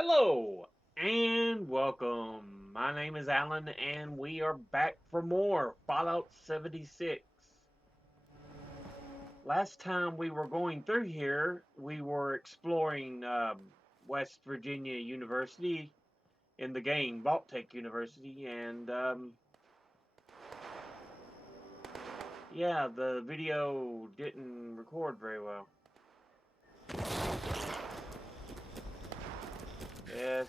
Hello and welcome. My name is Alan and we are back for more Fallout 76. Last time we were going through here, we were exploring West Virginia University in the game, Vault-Tec University, and yeah, the video didn't record very well. Yes.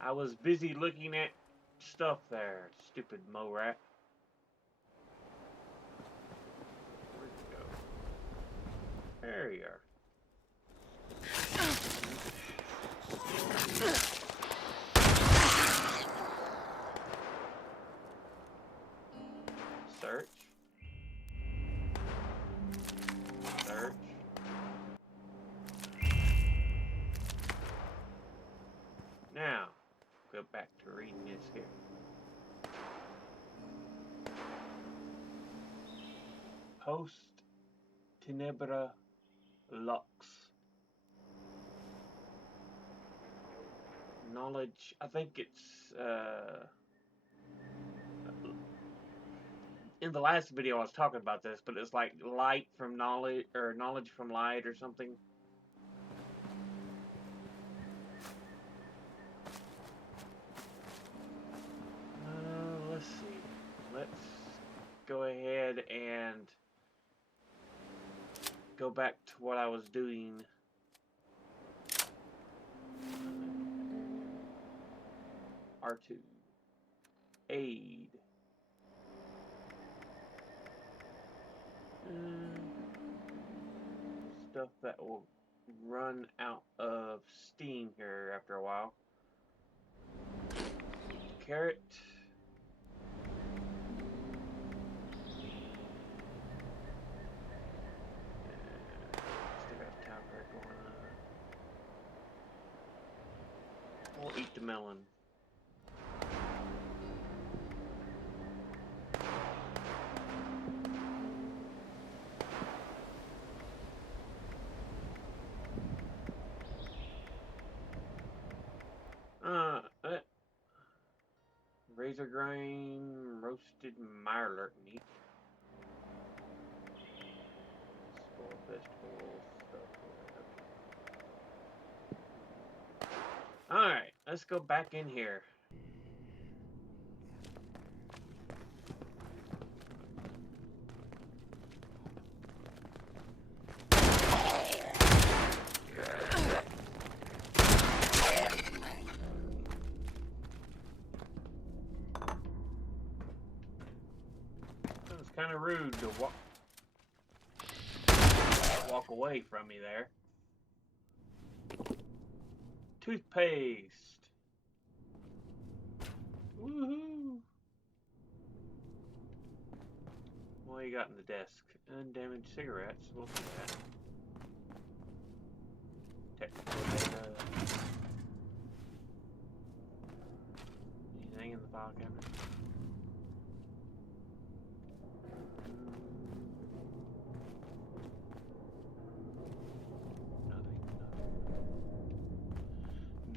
I was busy looking at stuff there, stupid mo rat. Where'd it go? There you are. Search. Search. Now, go back to reading this here. Post Tenebra Lux. Knowledge, I think it's, in the last video I was talking about this, but it's like light from knowledge, or knowledge from light or something. Let's see. Let's go ahead and go back to what I was doing. R2. Aid. Stuff that will run out of steam here after a while. Carrot. Still got tower crack going on. We'll eat the melon. Razor grain, roasted mirelurk meat. Spoiled vegetables, stuff. Alright, let's go back in here. It's kind of rude to walk away from me there. Toothpaste. Woohoo! What you got in the desk? Undamaged cigarettes. We'll see that. Technical data. Anything in the file cabinet?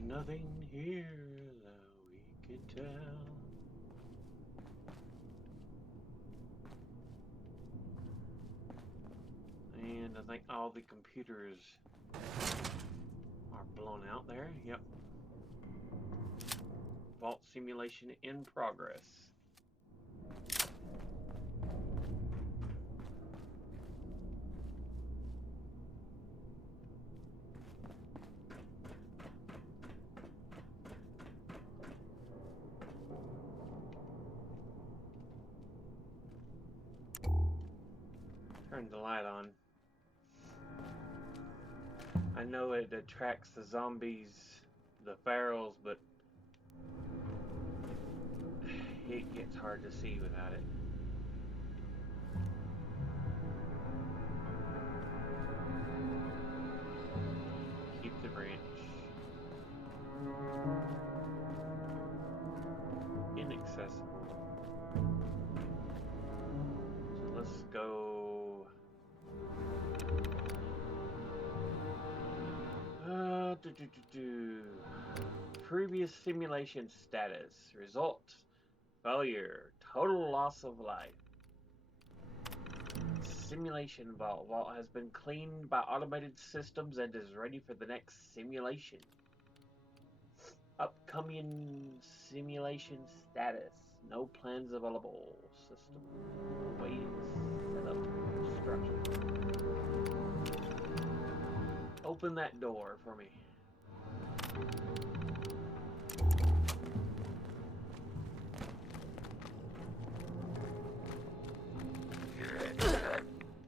Nothing here that we could tell. And I think all the computers are blown out there. Yep. Vault simulation in progress. Turn the light on. I know it attracts the zombies, the ferals, but it gets hard to see without it. Keep the branch. Inaccessible. So let's go Previous simulation status. Result. Failure. Total loss of life. Simulation vault. Vault has been cleaned by automated systems and is ready for the next simulation. Upcoming simulation status. No plans available. System awaiting setup instructions. Open that door for me.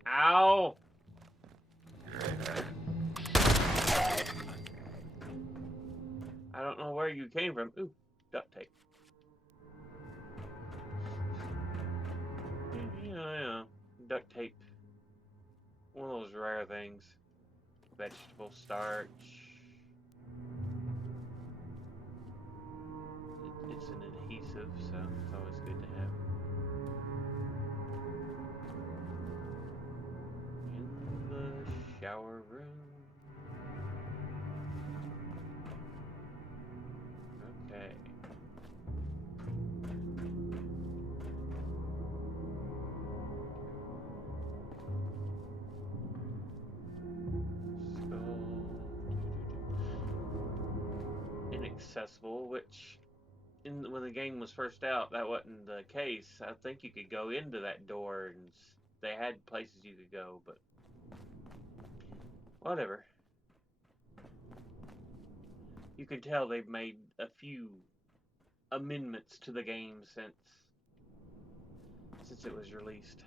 Ow! I don't know where you came from. Ooh, duct tape. Yeah. Duct tape. One of those rare things. Vegetable starch. It's an adhesive, so it's always good to have. In the shower room. Okay. Inaccessible, which when the game was first out, that wasn't the case. I think you could go into that door, and they had places you could go, but whatever. You can tell they've made a few amendments to the game since it was released.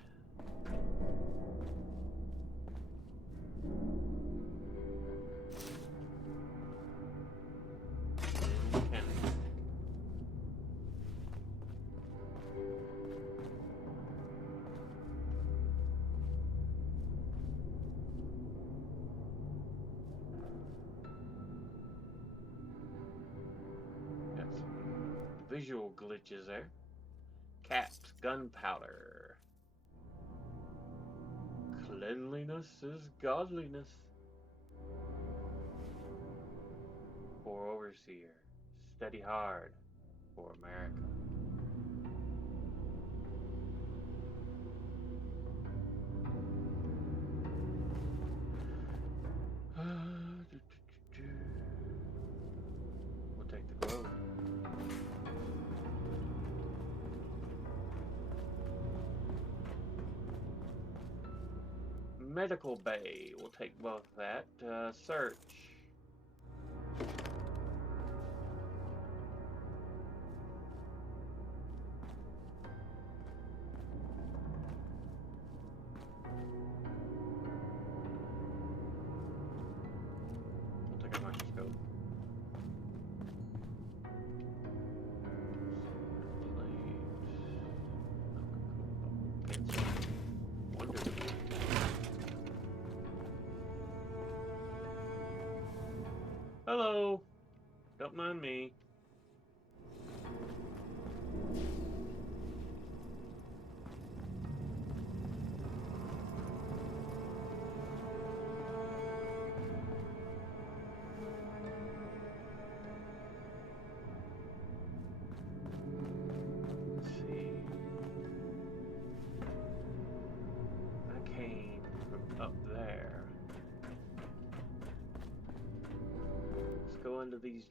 Visual glitches there. Caps, gunpowder. Cleanliness is godliness. For overseer. Study hard for America. We'll take the globe. Medical bay. We'll take both of that. Search. We'll take a microscope. Hello. Don't mind me. Let's see. I came from up there. Let's go into these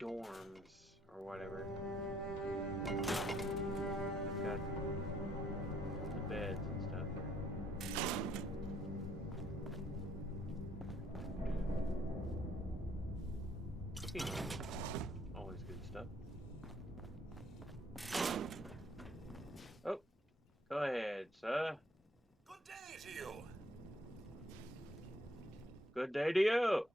dorms or whatever. I've got the beds and stuff. Always good stuff. Oh, go ahead, sir. Good day to you. Good day to you.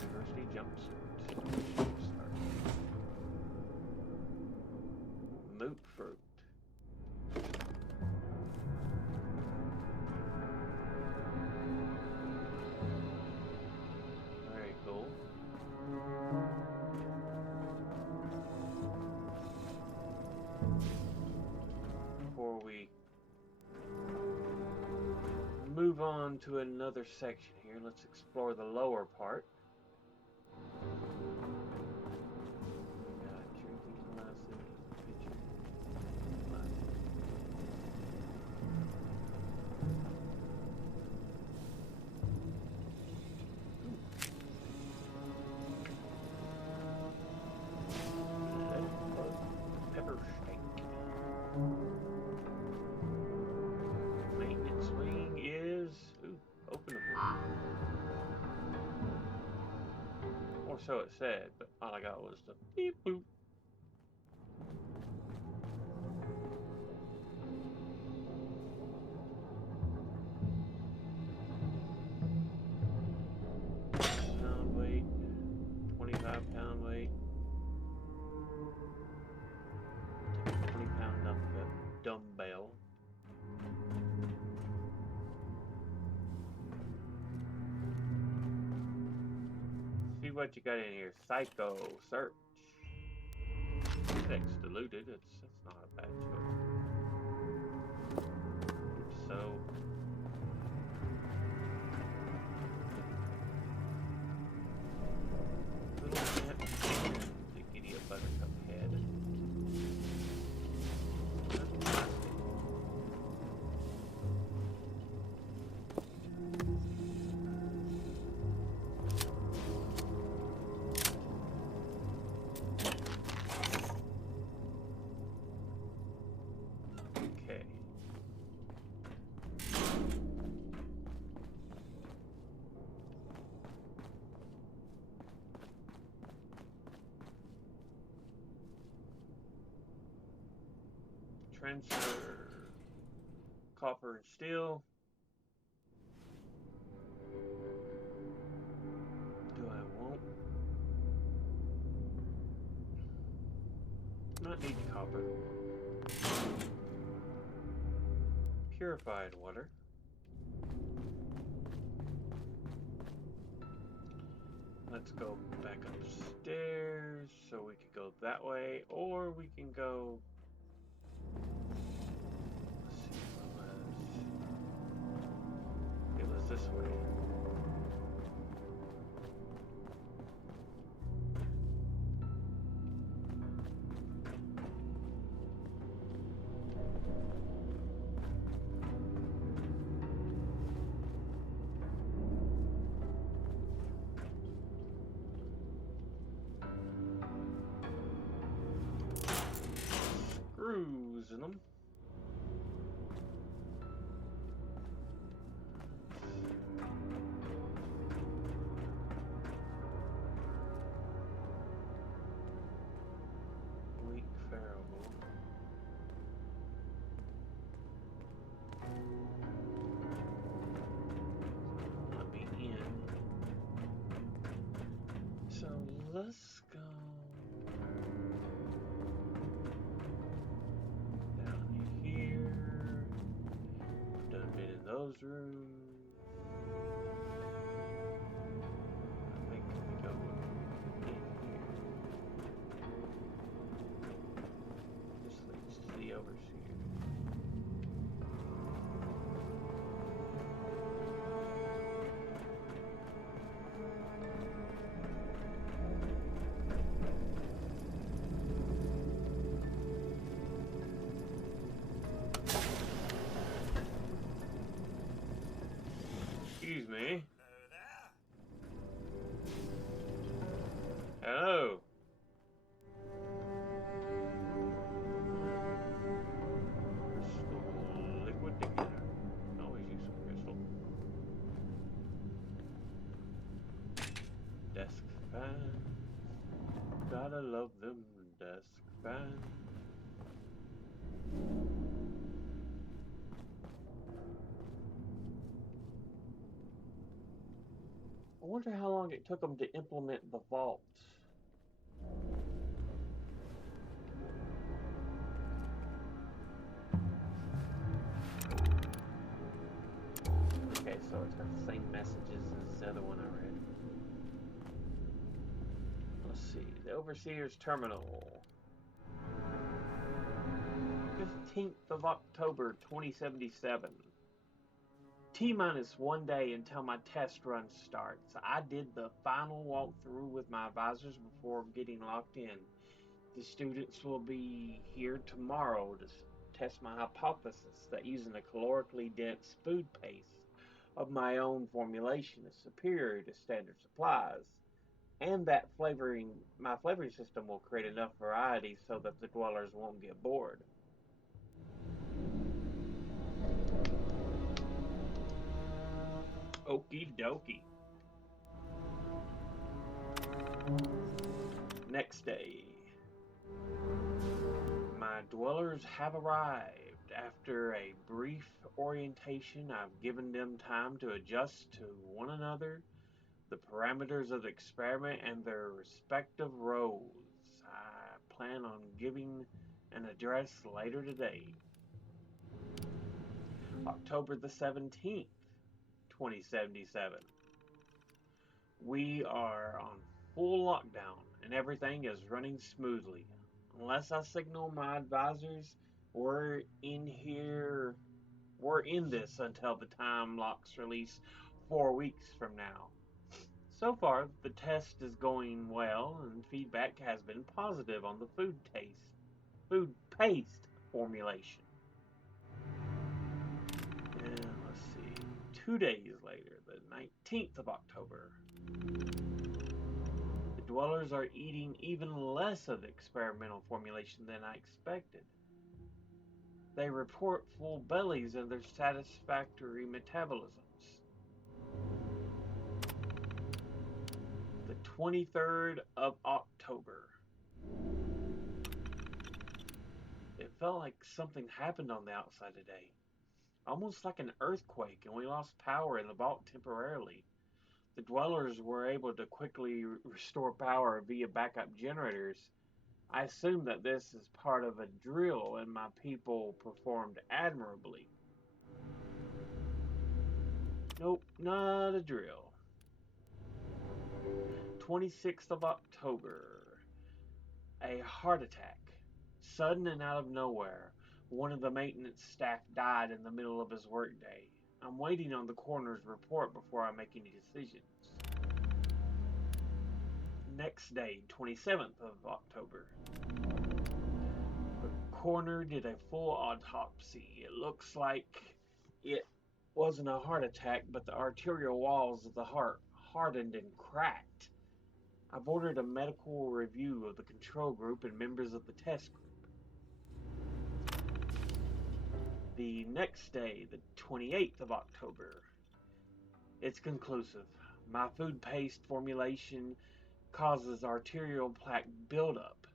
University jumpsuit. Moot fruit. Very cool. on to another section here. Let's explore the lower part. Got drinking glasses, pitcher, glasses. Pepper steak. Maintenance wing is openable. Or so it said, but all I got was the beep boop. Pound weight, 25-pound weight. Take a 20-pound dumbbell. See what you got in here. Psycho search. Text diluted. That's not a bad choice. So little ant to giddy a buttercup head. Okay. Transfer copper and steel. Do I want? Not need copper. Purified water. Let's go back upstairs so we could go that way, or we can go. Let's see what it was this way. Screws in them. Weak variable. Let me in. So let's go down here. Done been in those rooms. I think we go in here. This leads to the overseer. Excuse me. Hello. Crystal liquid together. Always use some crystal. Desk fans. Gotta love them desk fans. I wonder how long it took them to implement the vault. Okay, so it's got the same messages as the other one I read. Let's see, the Overseer's Terminal. 15th of October, 2077. T-minus 1 day until my test run starts. I did the final walkthrough with my advisors before getting locked in. The students will be here tomorrow to test my hypothesis that using a calorically dense food paste of my own formulation is superior to standard supplies, and that my flavoring system will create enough variety so that the dwellers won't get bored. Okie dokie. Next day. My dwellers have arrived. After a brief orientation, I've given them time to adjust to one another, the parameters of the experiment, and their respective roles. I plan on giving an address later today. October the 17th, 2077. We are on full lockdown and everything is running smoothly. Unless I signal my advisors, we're in here. We're in this until the time locks release 4 weeks from now. So far, the test is going well, and feedback has been positive on the food paste formulation. And let's see, 2 days later, the 19th of October, the dwellers are eating even less of the experimental formulation than I expected. They report full bellies and their satisfactory metabolisms. The 23rd of October. It felt like something happened on the outside today. Almost like an earthquake, and we lost power in the vault temporarily. The dwellers were able to quickly restore power via backup generators. I assume that this is part of a drill, and my people performed admirably. Nope, not a drill. 26th of October. A heart attack. Sudden and out of nowhere. One of the maintenance staff died in the middle of his workday. I'm waiting on the coroner's report before I make any decisions. Next day, 27th of October. The coroner did a full autopsy. It looks like it wasn't a heart attack, but the arterial walls of the heart hardened and cracked. I've ordered a medical review of the control group and members of the test group. The next day, the 28th of October, it's conclusive. My food paste formulation causes arterial plaque buildup.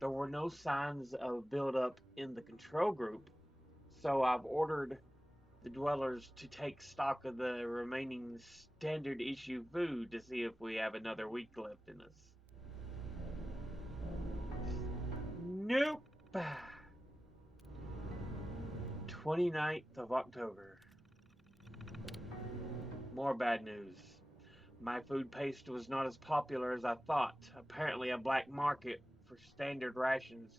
There were no signs of buildup in the control group, so I've ordered the dwellers to take stock of the remaining standard issue food to see if we have another week left in us. Nope. 29th of October. More bad news. My food paste was not as popular as I thought. Apparently, a black market for standard rations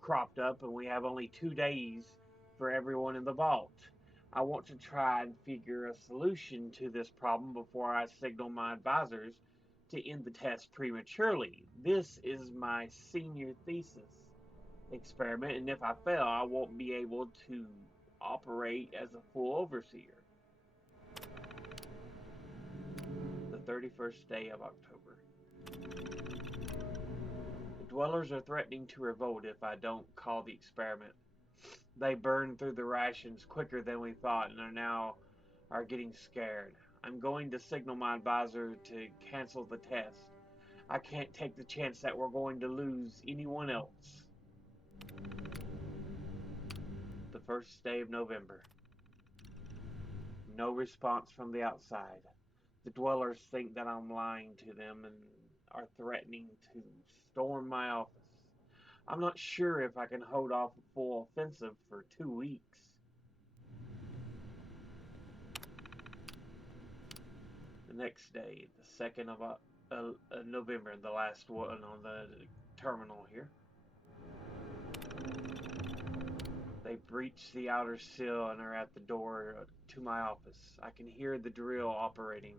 cropped up, and we have only 2 days for everyone in the vault. I want to try and figure a solution to this problem before I signal my advisors to end the test prematurely. This is my senior thesis experiment, and if I fail, I won't be able to operate as a full overseer. The 31st day of October. The dwellers are threatening to revolt if I don't call the experiment. They burned through the rations quicker than we thought and are getting scared. I'm going to signal my advisor to cancel the test. I can't take the chance that we're going to lose anyone else. The first day of November. No response from the outside. The dwellers think that I'm lying to them and are threatening to storm my office. I'm not sure if I can hold off a full offensive for 2 weeks. The next day, the 2nd of November, the last one on the terminal here. They breach the outer sill and are at the door to my office. I can hear the drill operating.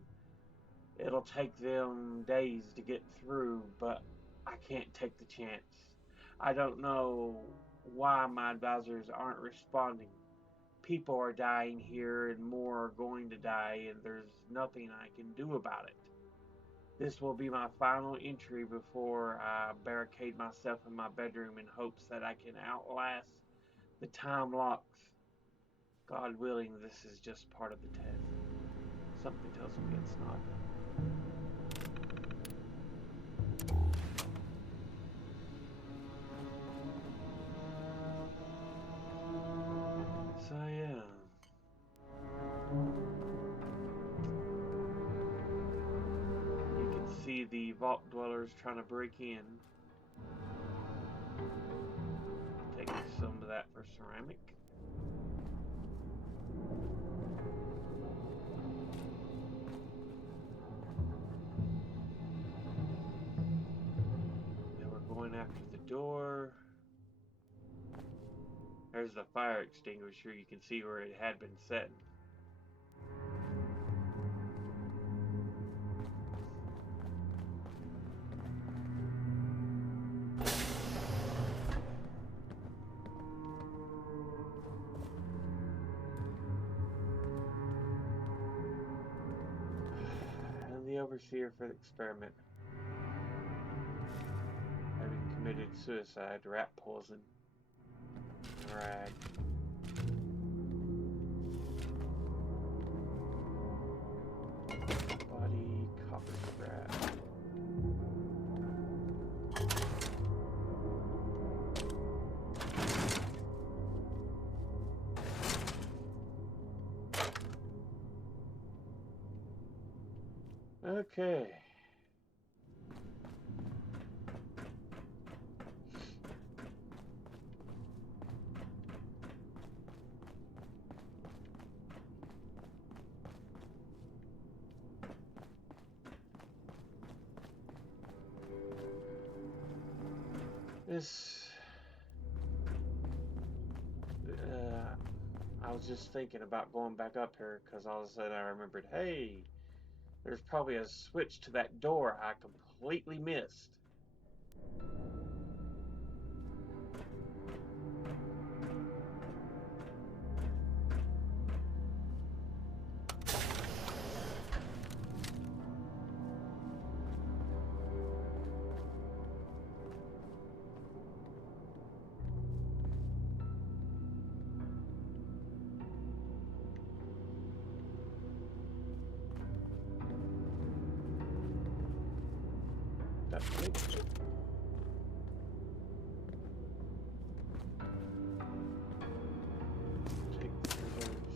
It'll take them days to get through, but I can't take the chance. I don't know why my advisors aren't responding. People are dying here and more are going to die, and there's nothing I can do about it. This will be my final entry before I barricade myself in my bedroom in hopes that I can outlast the time locks. God willing, this is just part of the test. Something tells me it's not. So yeah. You can see the vault dwellers trying to break in. Take some of that for ceramic. Then we're going after the door. There's the fire extinguisher. You can see where it had been set. And the overseer for the experiment, having committed suicide, rat poison, rag. Body, copper scrap. Okay. This, I was just thinking about going back up here because all of a sudden I remembered, hey, there's probably a switch to that door I completely missed. That's it. Take the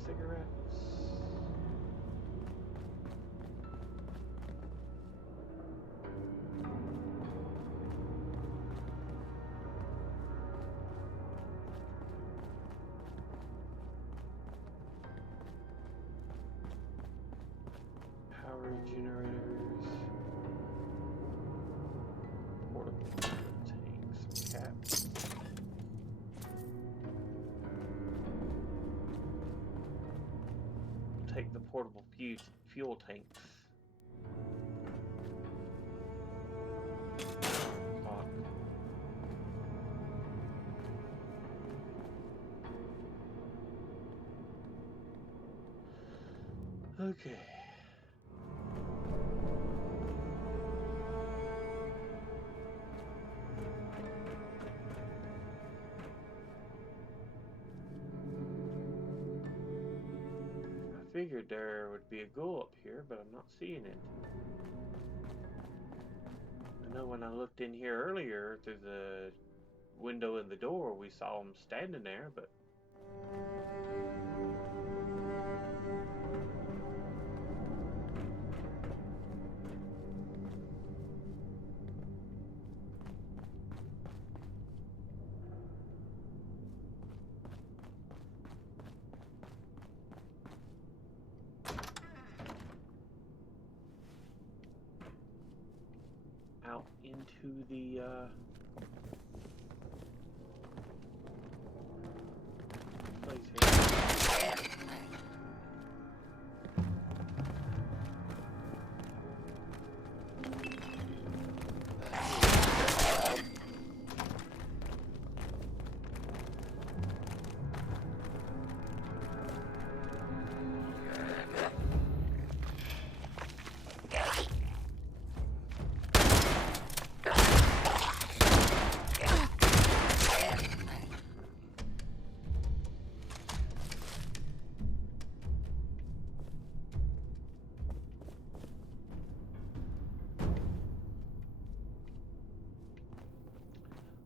cigarettes. Power generators. Portable tanks, caps. Take the portable fuel tanks. Clock. Okay. I figured there would be a ghoul up here, but I'm not seeing it. I know when I looked in here earlier through the window in the door, we saw him standing there, but out into the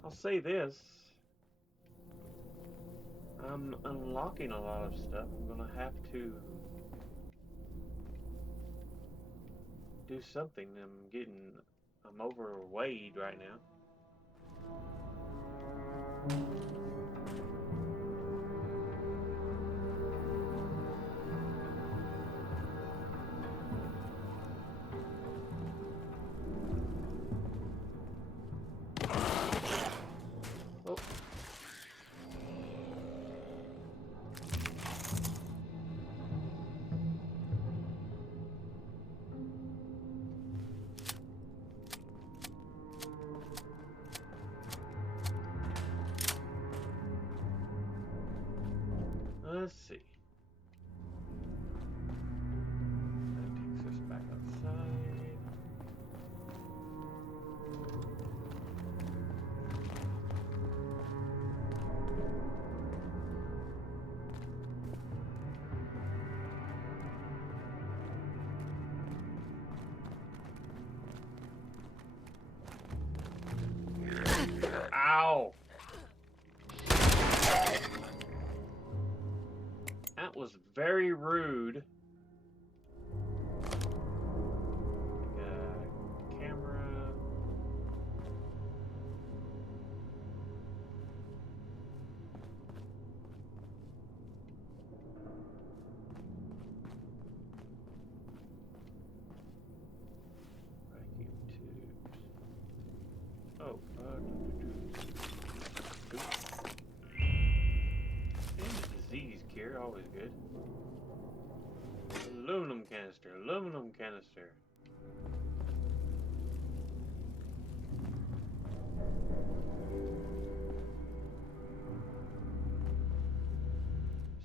I'll say this. I'm unlocking a lot of stuff. I'm gonna have to do something. I'm overweight right now. Oh. Let's see. That takes us back outside. Ow! That was very rude. Camera. Vacuum tubes. Oh, disease cure, always good. Aluminum canister, aluminum canister.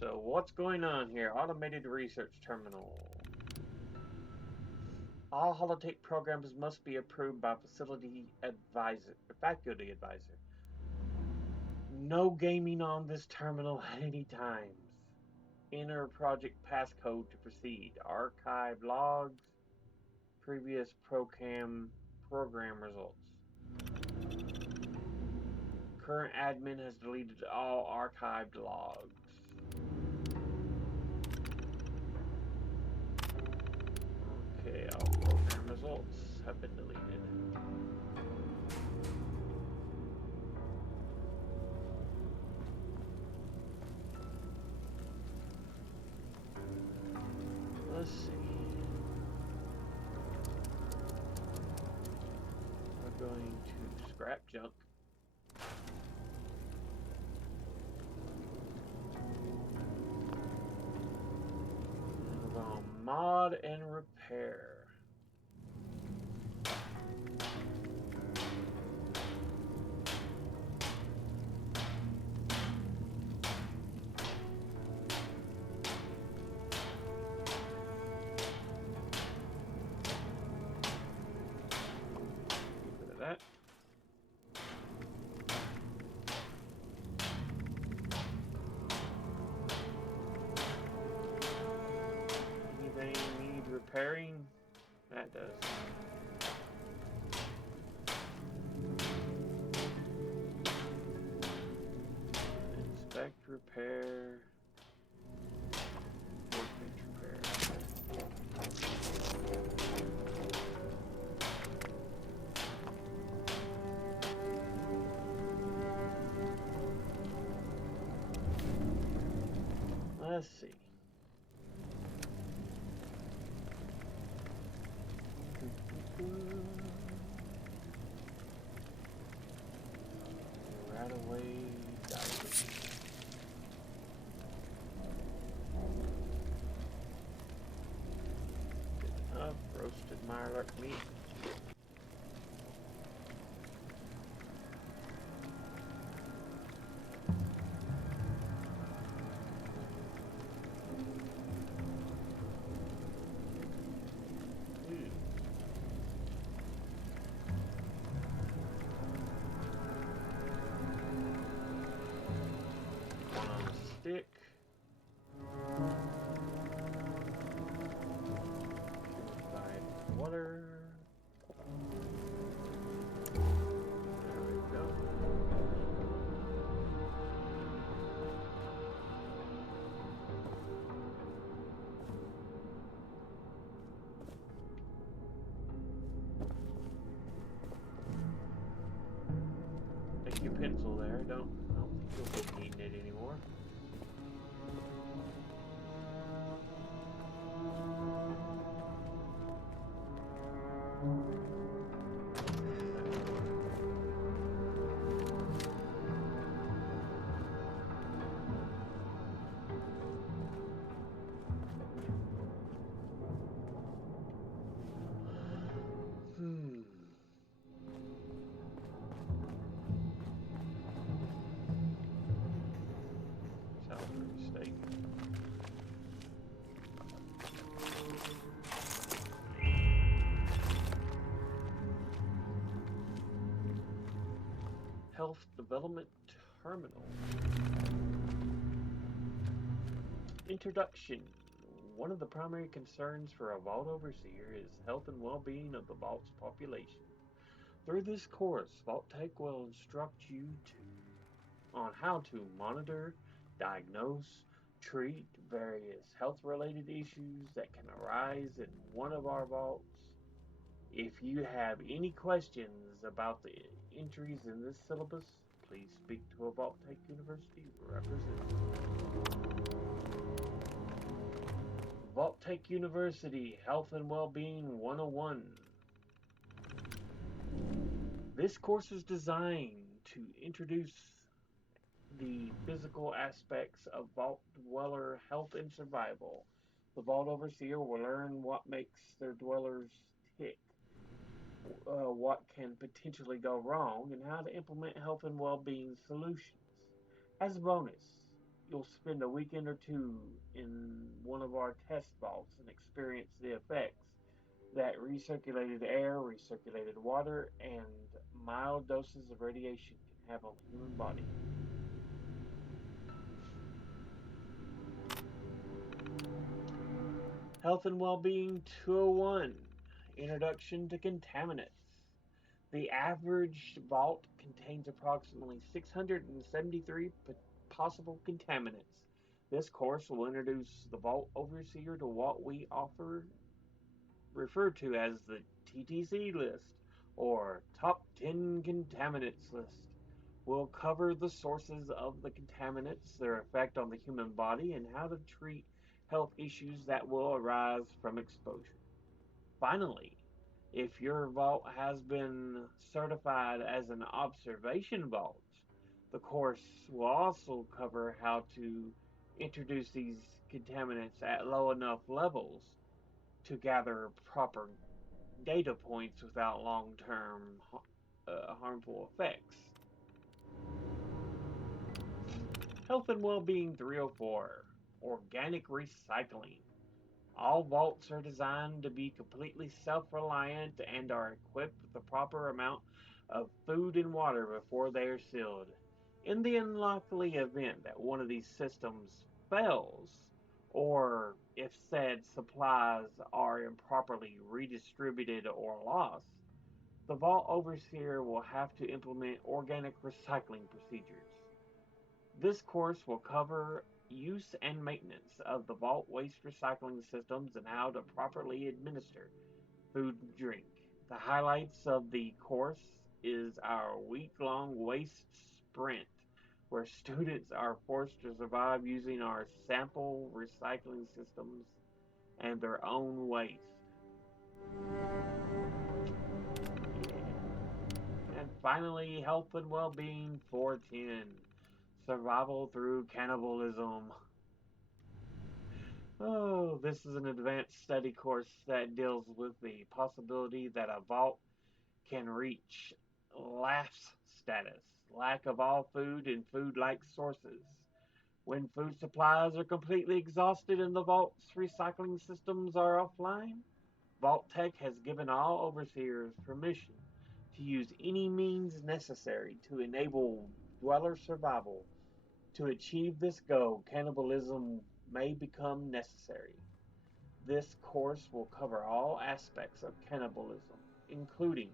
So what's going on here? Automated research terminal. All holotape programs must be approved by faculty advisor. No gaming on this terminal at any times. Enter project passcode to proceed. Archive logs. Previous program results. Current admin has deleted all archived logs. Okay, all program results have been deleted. Let's see. We're going to scrap junk. And we're going to mod and repair. That. Anything need repairing? That does. Inspect, repair. Workbench repair. Let's see. Right away, diving. Good enough. Roasted Mirelurk meat. Stick. Purified water. There we go. don't think you'll be needing it anymore. Hmm. Salisbury steak. Health Development Terminal. Introduction. One of the primary concerns for a vault overseer is health and well-being of the vault's population. Through this course, Vault-Tec will instruct you on how to monitor, diagnose, treat various health-related issues that can arise in one of our vaults. If you have any questions about the entries in this syllabus, please speak to a Vault-Tec University representative. Vault-Tec University Health and Wellbeing 101. This course is designed to introduce the physical aspects of Vault Dweller health and survival. The Vault Overseer will learn what makes their dwellers tick, what can potentially go wrong, and how to implement health and well-being solutions. As a bonus, you'll spend a weekend or two in one of our test vaults and experience the effects that recirculated air, recirculated water, and mild doses of radiation can have on the human body. Health and Wellbeing 201 Introduction to Contaminants. The average vault contains approximately 673 possible contaminants. This course will introduce the vault overseer to what we refer to as the TTC list, or Top 10 Contaminants list. We'll cover the sources of the contaminants, their effect on the human body, and how to treat health issues that will arise from exposure. Finally, if your vault has been certified as an observation vault, the course will also cover how to introduce these contaminants at low enough levels to gather proper data points without long-term harmful effects. Health and Wellbeing 304 Organic Recycling. All vaults are designed to be completely self-reliant and are equipped with the proper amount of food and water before they are sealed. In the unlikely event that one of these systems fails, or if said supplies are improperly redistributed or lost, the vault overseer will have to implement organic recycling procedures. This course will cover use and maintenance of the vault waste recycling systems and how to properly administer food and drink. The highlights of the course is our week-long waste sprint, where students are forced to survive using our sample recycling systems and their own waste. And finally, Health and Wellbeing 410 Survival Through Cannibalism. Oh, this is an advanced study course that deals with the possibility that a vault can reach LAFS status, lack of all food and food-like sources. When food supplies are completely exhausted and the vault's recycling systems are offline, Vault-Tec has given all overseers permission to use any means necessary to enable dweller survival. To achieve this goal, cannibalism may become necessary. This course will cover all aspects of cannibalism, including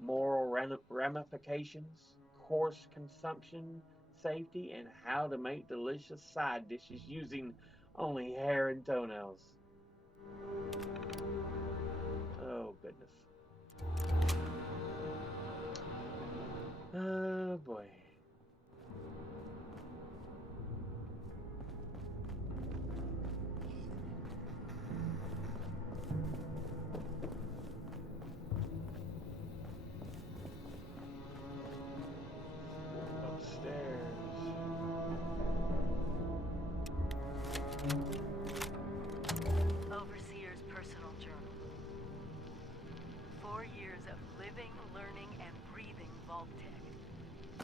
moral ramifications, coarse consumption, safety, and how to make delicious side dishes using only hair and toenails. Oh, goodness. Oh, boy.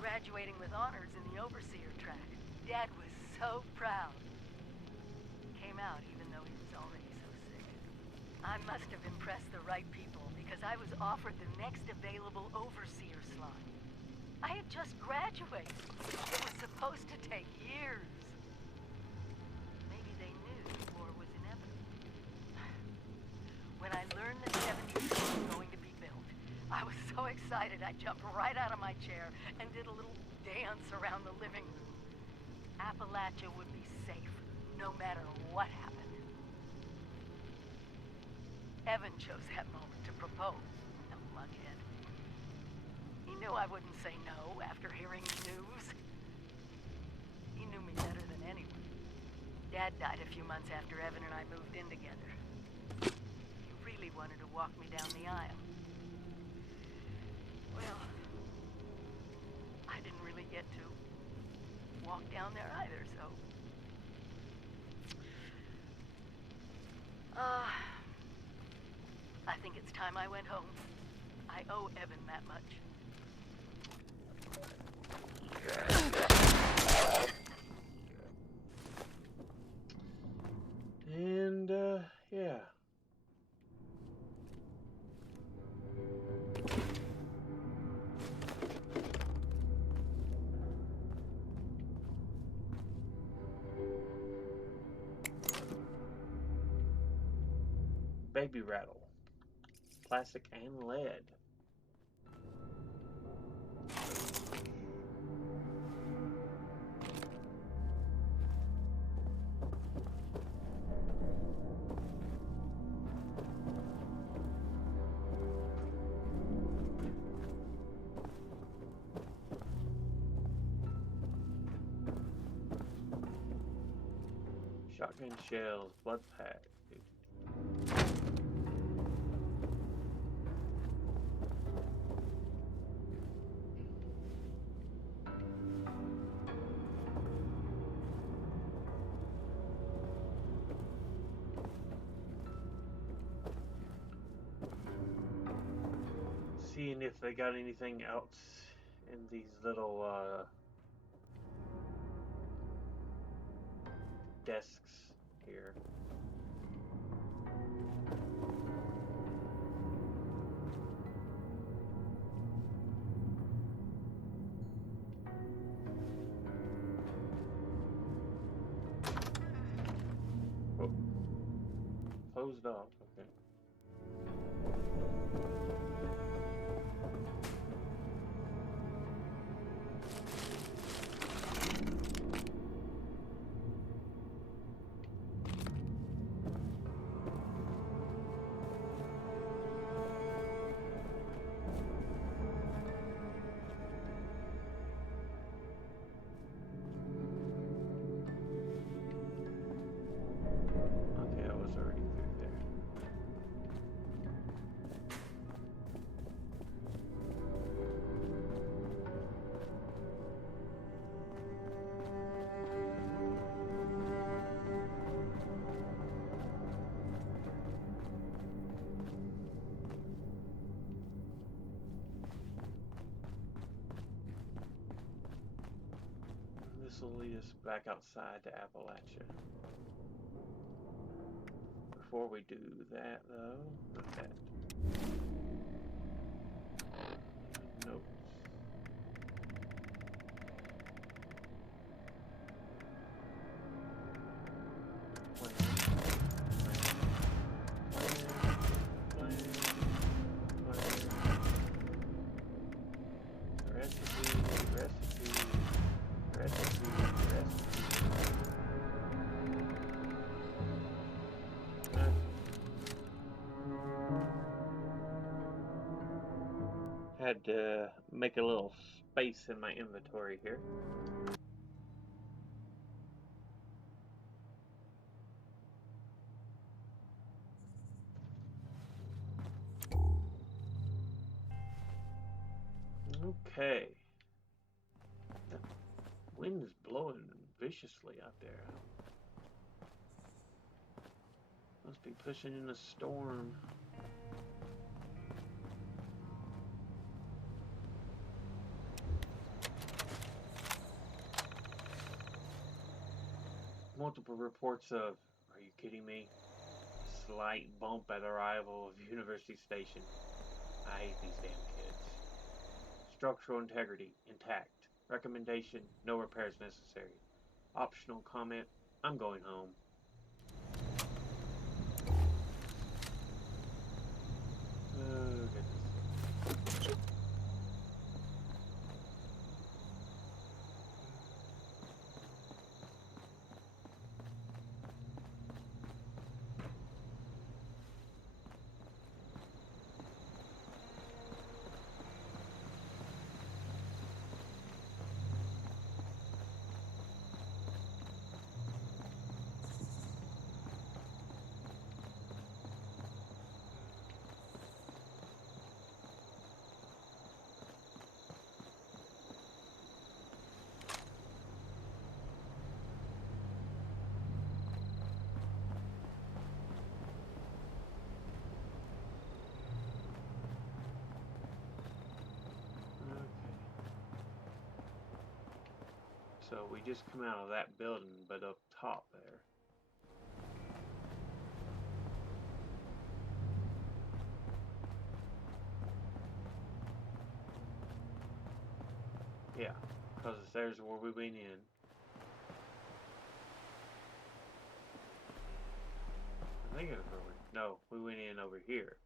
graduating with honors in the overseer track. Dad was so proud. Came out even though he was already so sick. I must have impressed the right people because I was offered the next available overseer slot. I had just graduated. It was supposed to take years. Maybe they knew war was inevitable. When I learned that 72 was going to be built, I was so excited I jumped right out of my chair and did a little dance around the living room. Appalachia would be safe, no matter what happened. Evan chose that moment to propose, no lunkhead. He knew I wouldn't say no after hearing the news. He knew me better than anyone. Dad died a few months after Evan and I moved in together. He really wanted to walk me down the aisle. Well, I didn't really get to walk down there either, so... I think it's time I went home. I owe Evan that much. And, yeah. Baby rattle. Plastic and lead. Shotgun shells, blood pack. Seeing if they got anything else in these little desks here. Oh. Closed off, okay. Okay, I was already through there. This will lead us back outside to Appalachia. Before we do that, though, not that. Notes. Had to make a little space in my inventory here. Okay. The wind's blowing viciously out there. Must be pushing in a storm. multiple reports of, are you kidding me? Slight bump at arrival of University Station. I hate these damn kids. Structural integrity intact. Recommendation, no repairs necessary. Optional comment, I'm going home. Oh, goodness. So we just come out of that building, but up top there. Yeah, because there's where we went in. I think it was over. No, we went in over here.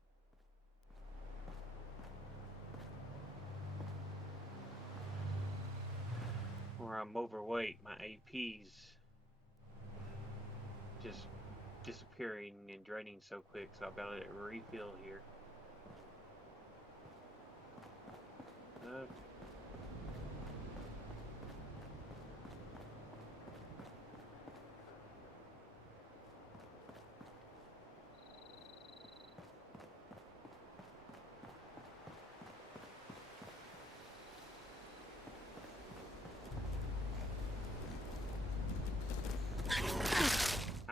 Where I'm overweight, my AP's just disappearing and draining so quick, so I've got to refill here.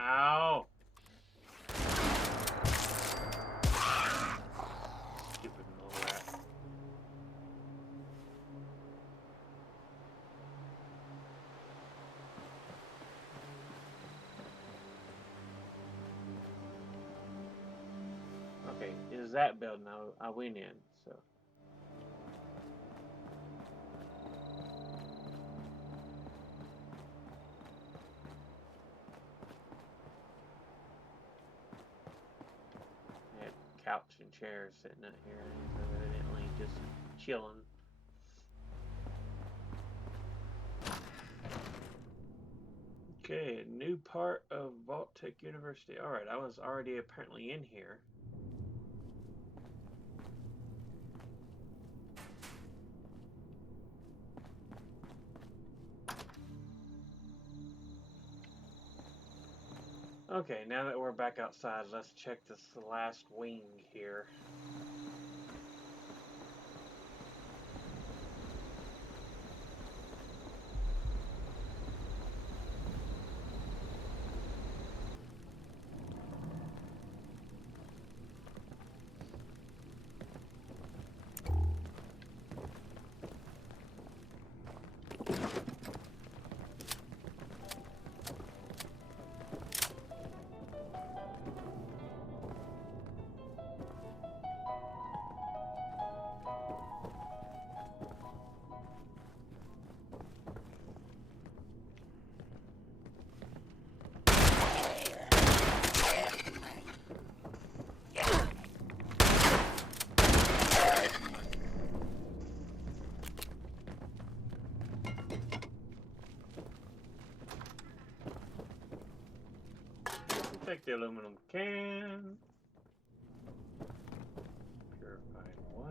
Ow! Stupid little rat. Okay, it was that building I went in, so. They had couch and chairs sitting out here, evidently just chilling. Okay, new part of Vault-Tec University. Alright, I was already apparently in here. Okay, now that we're back outside, let's check this last wing here. Take the aluminum can. Purified wine.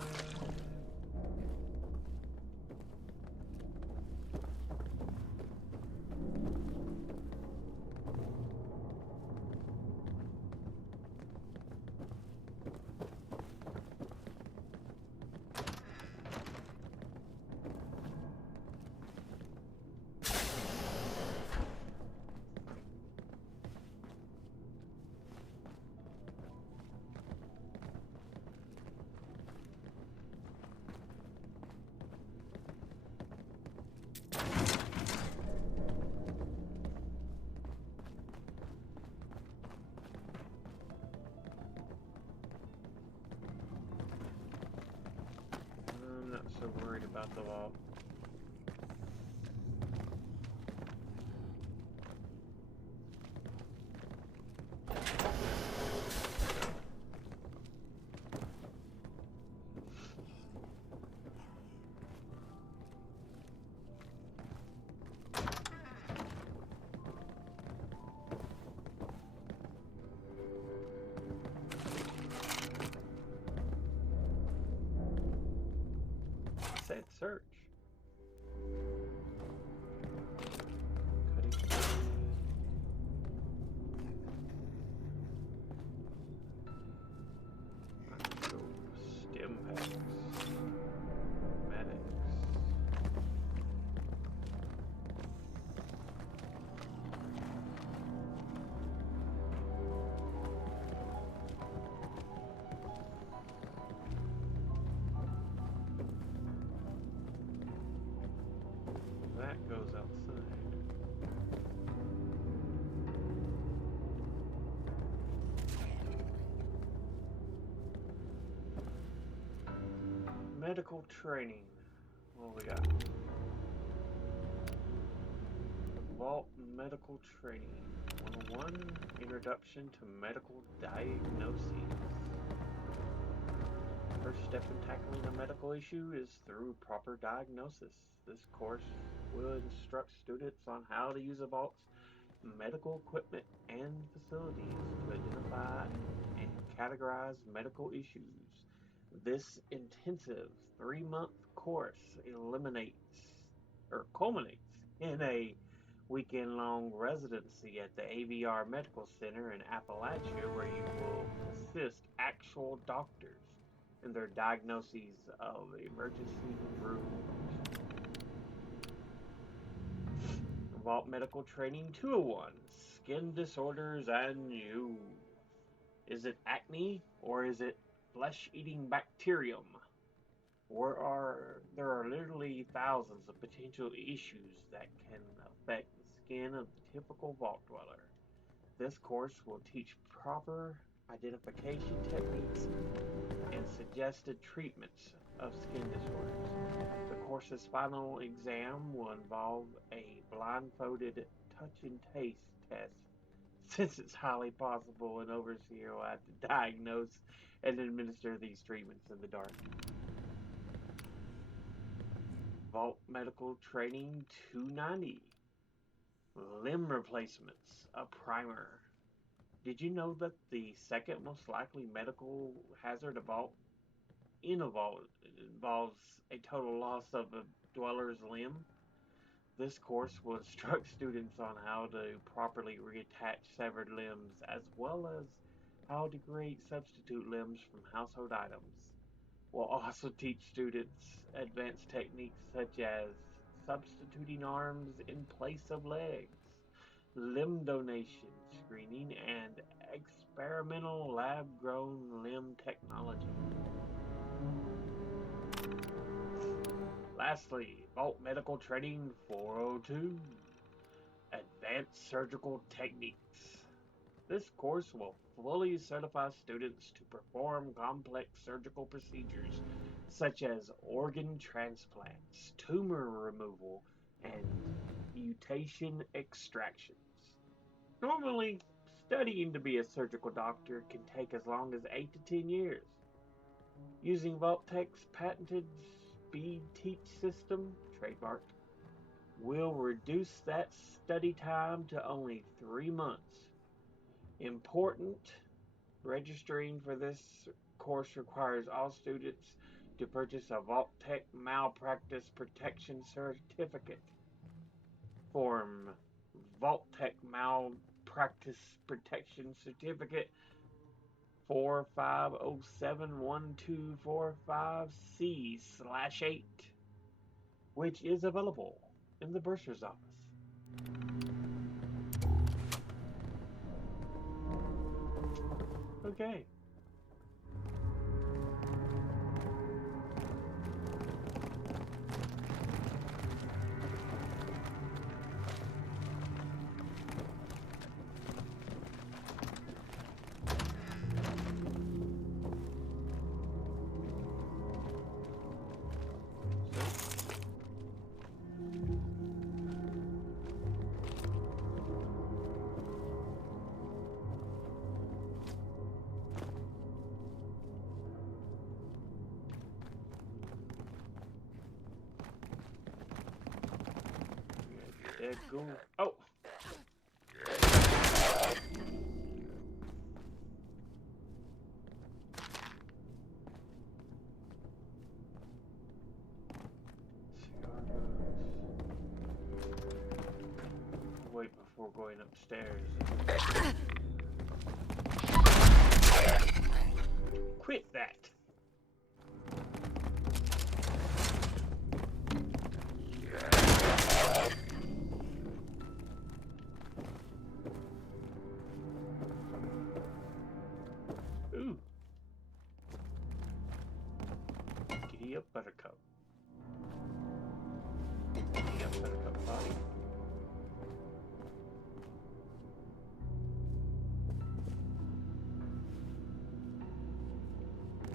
about the vault. Said search. Cutting through. Microscope. Stim packs. Medics. That goes outside. Medical training. What we got? Vault Medical Training 101 Introduction to Medical Diagnoses. First step in tackling a medical issue is through proper diagnosis. This course will instruct students on how to use a vault's medical equipment and facilities to identify and categorize medical issues. This intensive 3-month course culminates in a weekend-long residency at the AVR Medical Center in Appalachia, where you will assist actual doctors in their diagnoses of emergency rooms. Vault Medical Training 201, Skin Disorders and You. Is it acne or is it flesh-eating bacterium? There are literally thousands of potential issues that can affect the skin of the typical vault dweller. This course will teach proper identification techniques and suggested treatments of skin disorders. The course's final exam will involve a blindfolded touch and taste test, since it's highly possible an overseer will have to diagnose and administer these treatments in the dark. Vault Medical Training 290. Limb replacements, a primer. Did you know that the second most likely medical hazard in a vault involves a total loss of a dweller's limb? This course will instruct students on how to properly reattach severed limbs, as well as how to create substitute limbs from household items. We'll also teach students advanced techniques such as substituting arms in place of legs, limb donation screening, and experimental lab-grown limb technology. Lastly, Vault Medical Training 402, Advanced Surgical Techniques. This course will fully certify students to perform complex surgical procedures such as organ transplants, tumor removal, and mutation extractions. Normally, studying to be a surgical doctor can take as long as 8 to 10 years. Using Vault-Tec's patented Speed Teach system, trademarked, will reduce that study time to only 3 months. Important, registering for this course requires all students to purchase a Vault-Tec Malpractice Protection Certificate. Form Vault-Tec Malpractice Protection Certificate 45071245C/8, which is available in the bursar's office. Okay. dead ghoul. Oh! Wait before going upstairs. Quit that! Ooh. Giddy up, Buttercup. Giddy up, Buttercup body.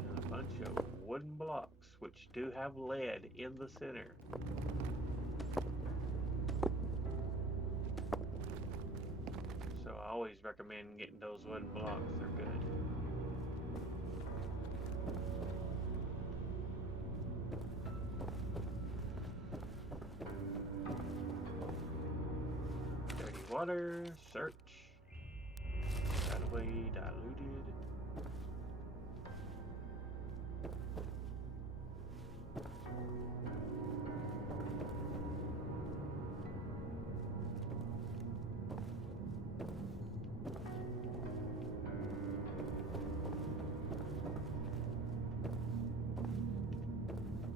And a bunch of wooden blocks, which do have lead in the center. So I always recommend getting those wooden blocks, they're good. Dirty water, search. That away, diluted.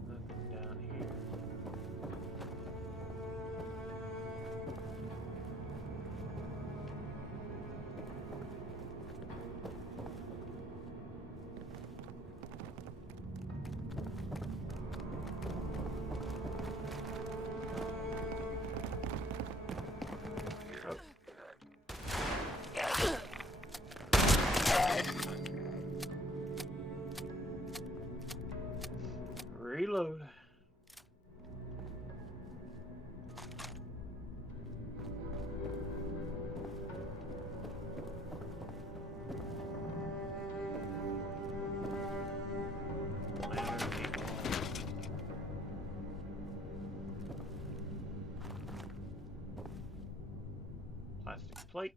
Nothing down here. Reload. Plastic plate.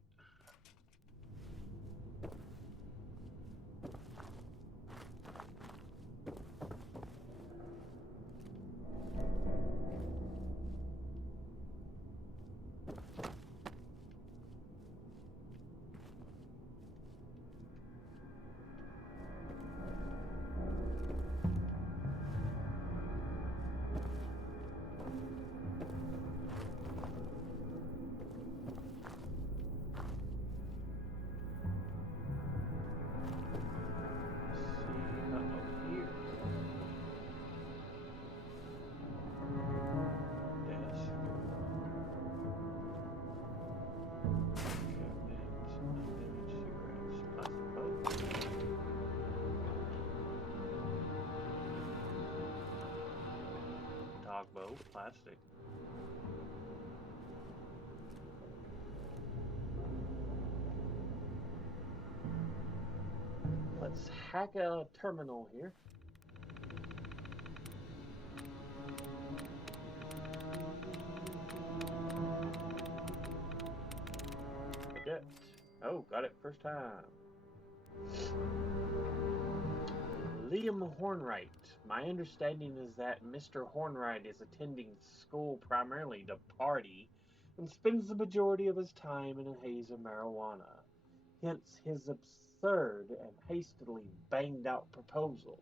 Dogbow, plastic. Let's hack a terminal here. Forget. Oh, got it first time. Liam Hornwright. My understanding is that Mr. Hornwright is attending school primarily to party and spends the majority of his time in a haze of marijuana. Hence his absurd and hastily banged out proposal.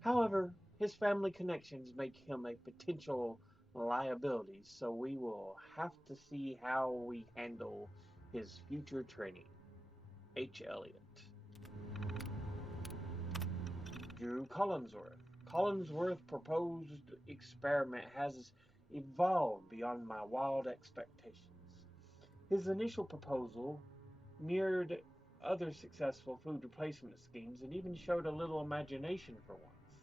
However, his family connections make him a potential liability, so we will have to see how we handle his future training. H. Elliott. Drew Collinsworth. Collinsworth's proposed experiment has evolved beyond my wild expectations. His initial proposal mirrored other successful food replacement schemes and even showed a little imagination for once.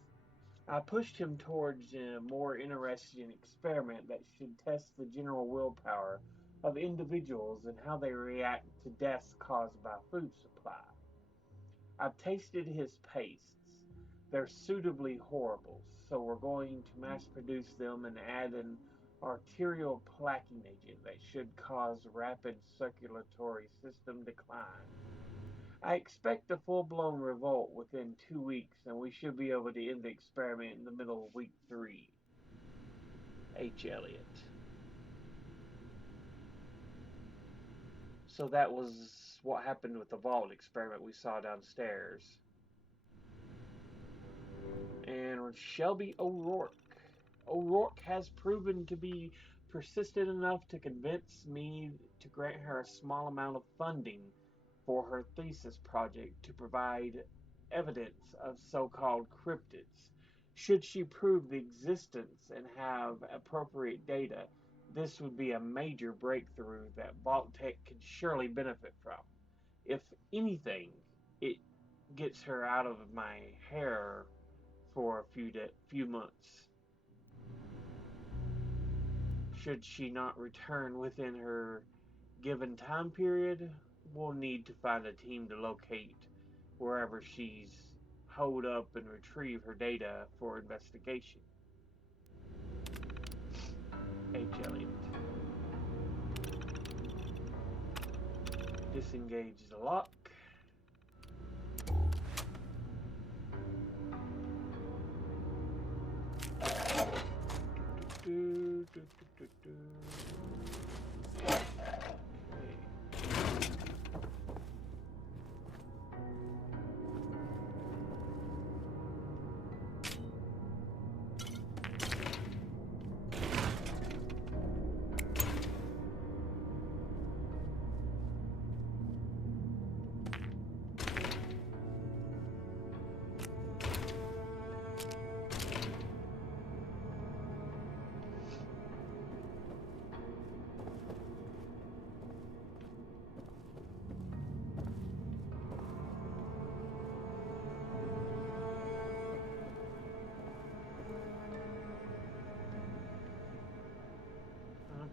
I pushed him towards a more interesting experiment that should test the general willpower of individuals and how they react to deaths caused by food supply. I've tasted his pastes. They're suitably horrible, so we're going to mass produce them and add an arterial plaquing agent that should cause rapid circulatory system decline. I expect a full-blown revolt within 2 weeks, and we should be able to end the experiment in the middle of week 3. H. Elliott. So that was what happened with the Vault experiment we saw downstairs. And Shelby O'Rourke. O'Rourke has proven to be persistent enough to convince me to grant her a small amount of funding for her thesis project to provide evidence of so-called cryptids. Should she prove the existence and have appropriate data, this would be a major breakthrough that Vault-Tec could surely benefit from. If anything, it gets her out of my hair for a few months. Should she not return within her given time period, we'll need to find a team to locate wherever she's holed up and retrieve her data for investigation. H. Elliott. Disengage the lock.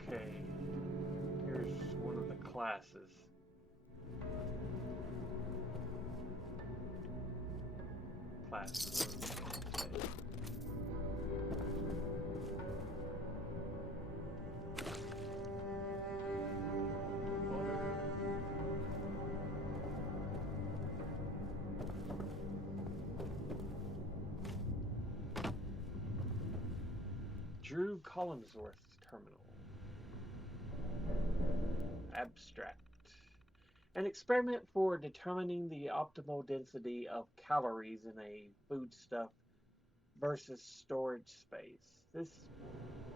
Okay, here's one of the classes. Classes. Drew Collinsworth's terminal. Abstract. An experiment for determining the optimal density of calories in a foodstuff versus storage space. This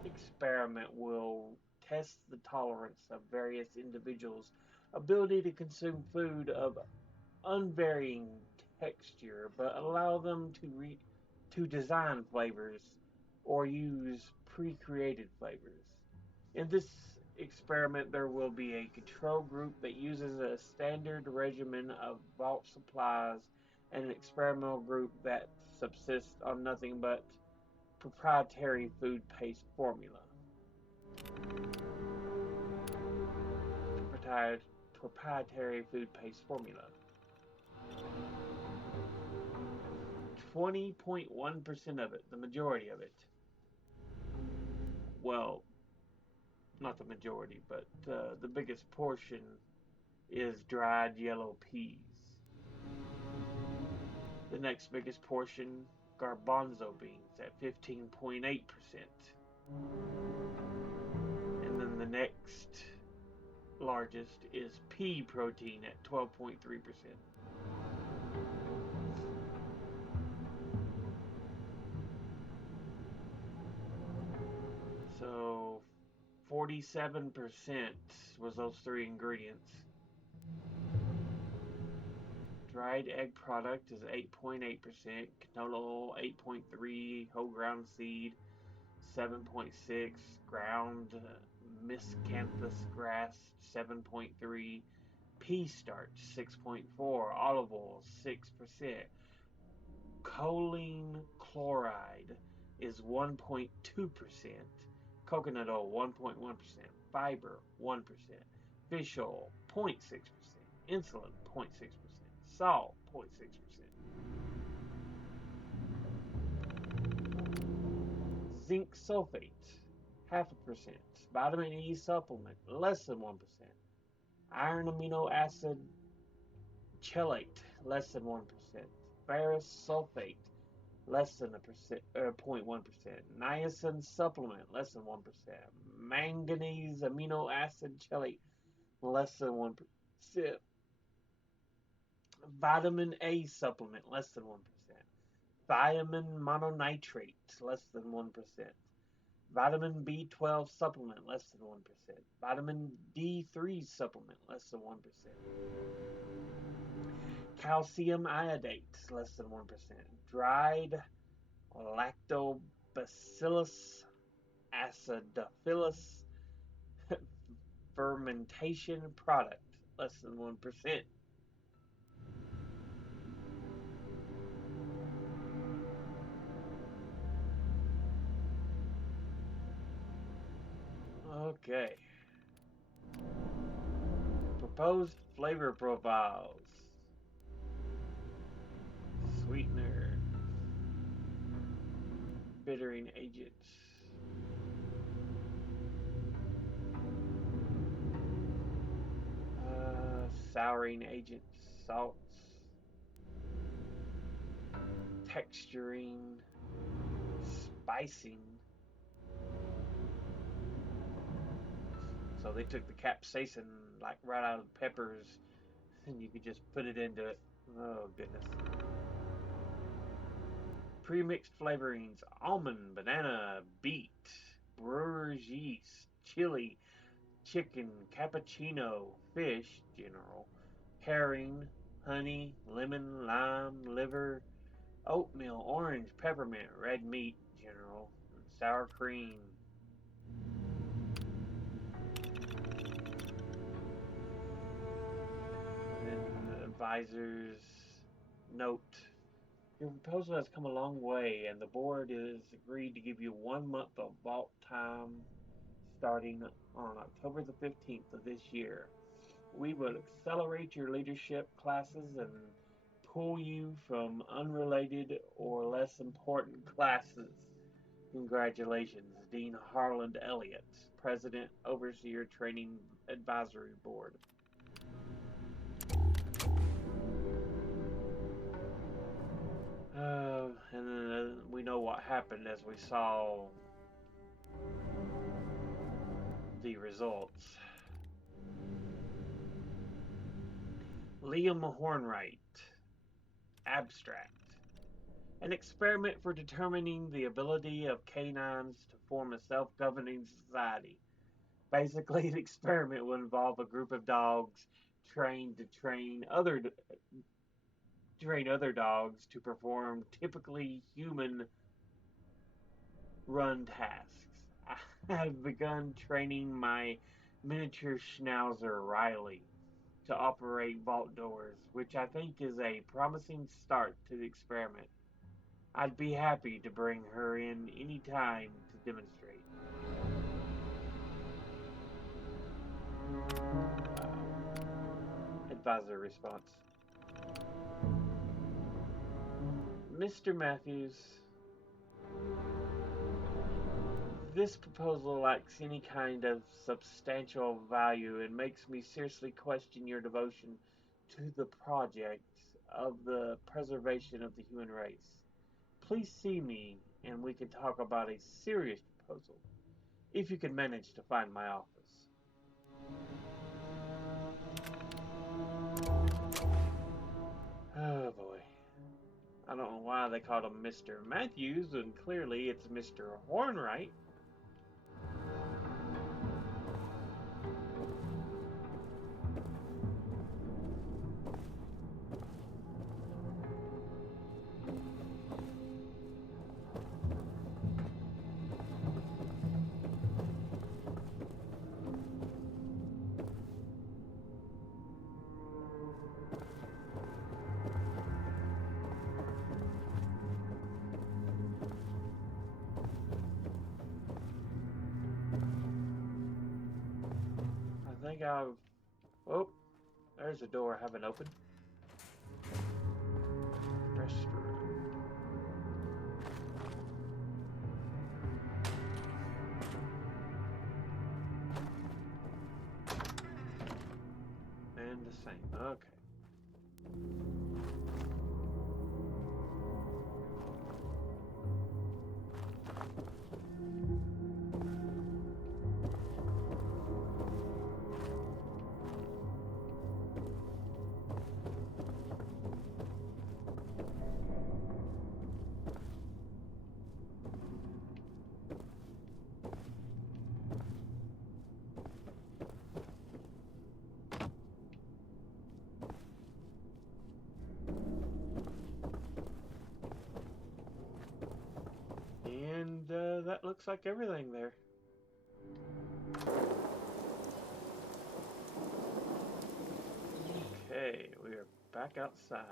experiment will test the tolerance of various individuals' ability to consume food of unvarying texture, but allow them to design flavors or use pre-created flavors. In this experiment, there will be a control group that uses a standard regimen of vault supplies and an experimental group that subsists on nothing but proprietary food paste formula. Proprietary food paste formula. 20.1% of it, the majority of it. Well, not the majority, but the biggest portion is dried yellow peas. The next biggest portion, garbanzo beans at 15.8%. And then the next largest is pea protein at 12.3%. So 47% was those three ingredients. Dried egg product is 8.8%, canola oil 8.3, whole ground seed 7.6, ground miscanthus grass 7.3, pea starch 6.4, olive oil 6%, choline chloride is 1.2%, coconut oil 1.1%, fiber 1%, fish oil 0.6%, insulin 0.6%, salt 0.6%. Zinc sulfate 0.5%. Vitamin E supplement, less than 1%. Iron amino acid chelate, less than 1%. Ferrous sulfate, less than 0.1%. Niacin supplement, less than 1%. Manganese amino acid chelate, less than 1%. Vitamin A supplement, less than 1%. Thiamine mononitrate, less than 1%. Vitamin B12 supplement, less than 1%. Vitamin D3 supplement, less than 1%. Calcium iodate, less than 1%. Dried Lactobacillus acidophilus fermentation product, less than 1%. Okay. Proposed flavor profiles. Sweetener. Bittering agents. Souring agents. Salts. Texturing. Spicing. So they took the capsaicin like right out of the peppers and you could just put it into it. Oh goodness. Pre-mixed flavorings: almond, banana, beet, brewer's yeast, chili, chicken, cappuccino, fish, general, herring, honey, lemon, lime, liver, oatmeal, orange, peppermint, red meat, general, and sour cream. And then the advisors note: your proposal has come a long way, and the board has agreed to give you 1 month of vault time starting on October the 15th of this year. We will accelerate your leadership classes and pull you from unrelated or less important classes. Congratulations, Dean Harland Elliott, President, Overseer Training Advisory Board. And then we know what happened as we saw the results. Liam Hornwright, abstract. An experiment for determining the ability of canines to form a self-governing society. Basically, an experiment will involve a group of dogs trained to train other dogs to perform typically human run tasks. I have begun training my miniature schnauzer Riley to operate vault doors, which I think is a promising start to the experiment. I'd be happy to bring her in any time to demonstrate. Advisor response. Mr. Matthews, this proposal lacks any kind of substantial value and makes me seriously question your devotion to the project of the preservation of the human race. Please see me and we can talk about a serious proposal, if you can manage to find my office. Oh boy. I don't know why they called him Mr. Matthews, and clearly it's Mr. Hornwright. I think I've... Oh, there's a door I haven't opened. Restroom. same. Okay. And that looks like everything there. Okay, we are back outside.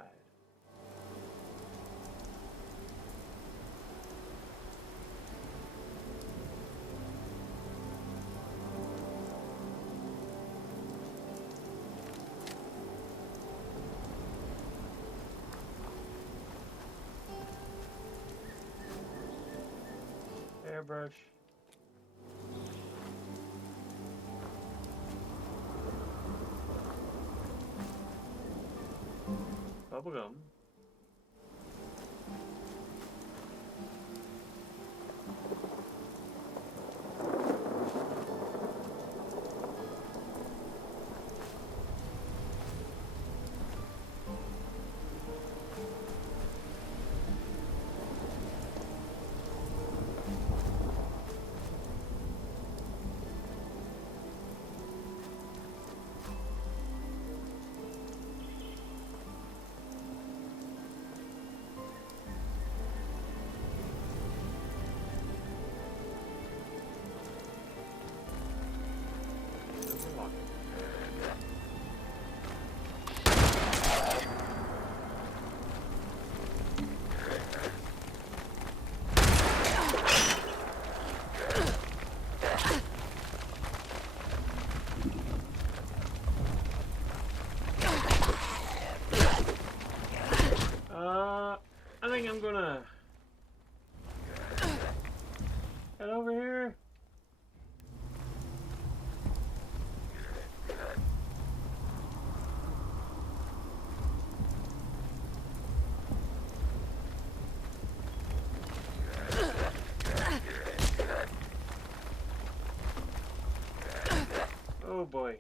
Airbrush. Bubblegum. I think I'm gonna head over here. Oh boy.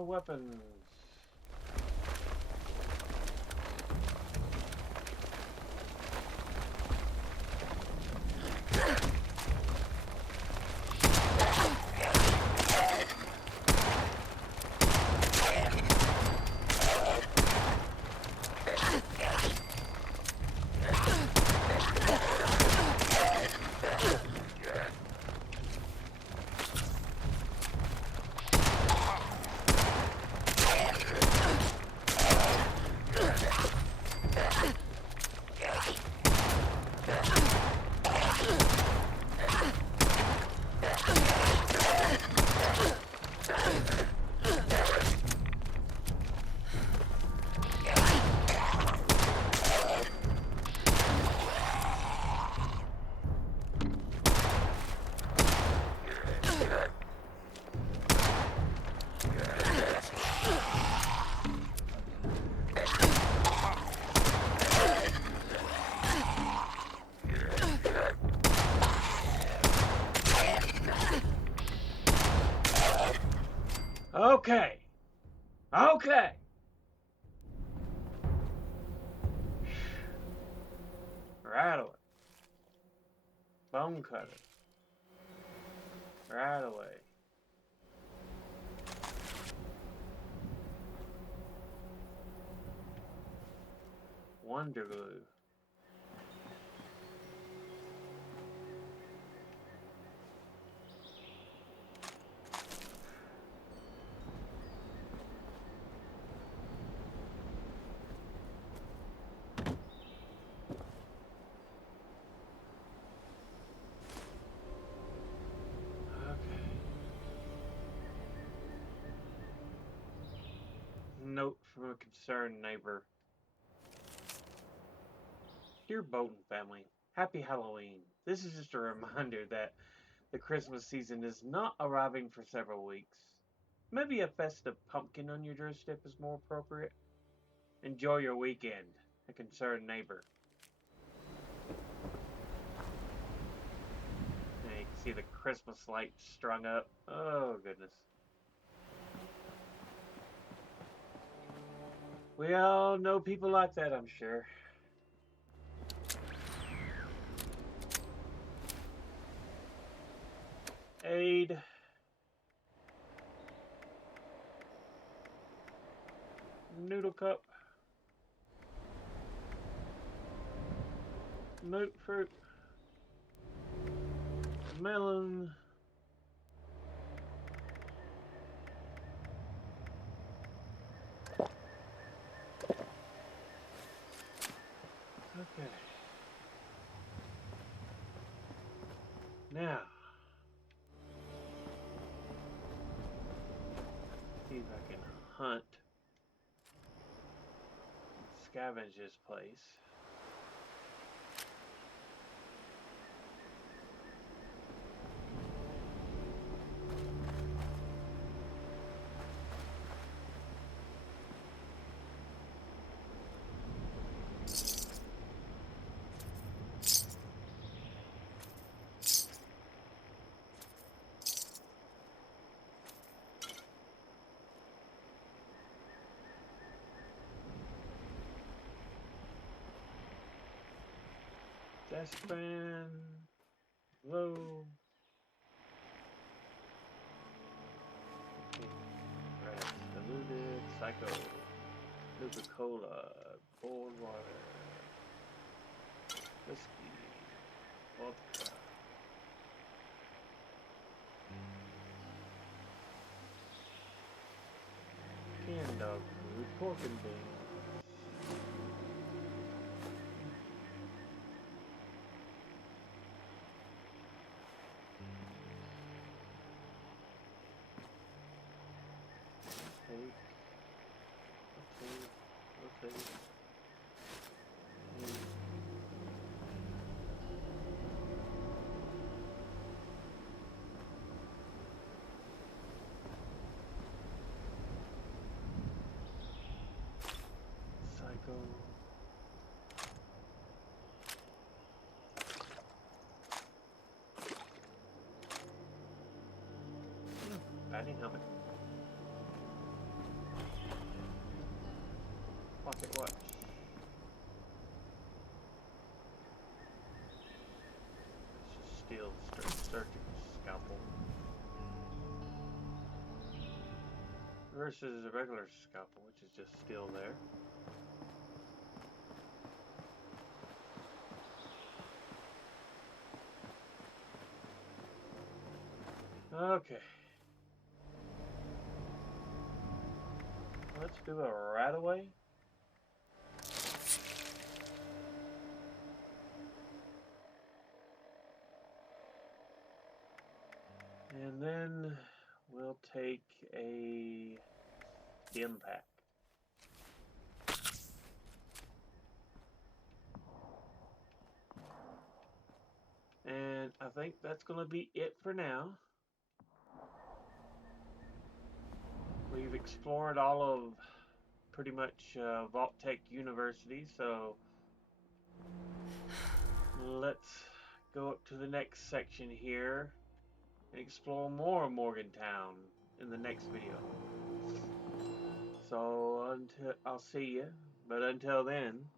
Weapons. Okay. Okay. Right away. Bone cutter. Right away. Wonder glue. Note from a concerned neighbor. Dear Bolton family, happy Halloween. This is just a reminder that the Christmas season is not arriving for several weeks. Maybe a festive pumpkin on your doorstep is more appropriate. Enjoy your weekend, a concerned neighbor. And you can see the Christmas lights strung up. Oh, goodness. We all know people like that, I'm sure. Aid. Noodle cup. Moot fruit. Melon. Okay. Now, see if I can hunt. Scavenge this place. Dustpan. Low. Rats. Diluted. Psycho. Nuka-Cola. Boiled water. Whiskey. Vodka. Canned dog food. Pork and beans. Rotate. Psycho. Batting helmet. Pocket watch. Steel surgical scalpel. Versus a regular scalpel, which is just steel there. Okay. Let's do a right away. And then we'll take a dim pack. And I think that's going to be it for now. We've explored all of pretty much Vault-Tec University, so let's go up to the next section here and explore more of Morgantown in the next video. So I'll see you, but until then.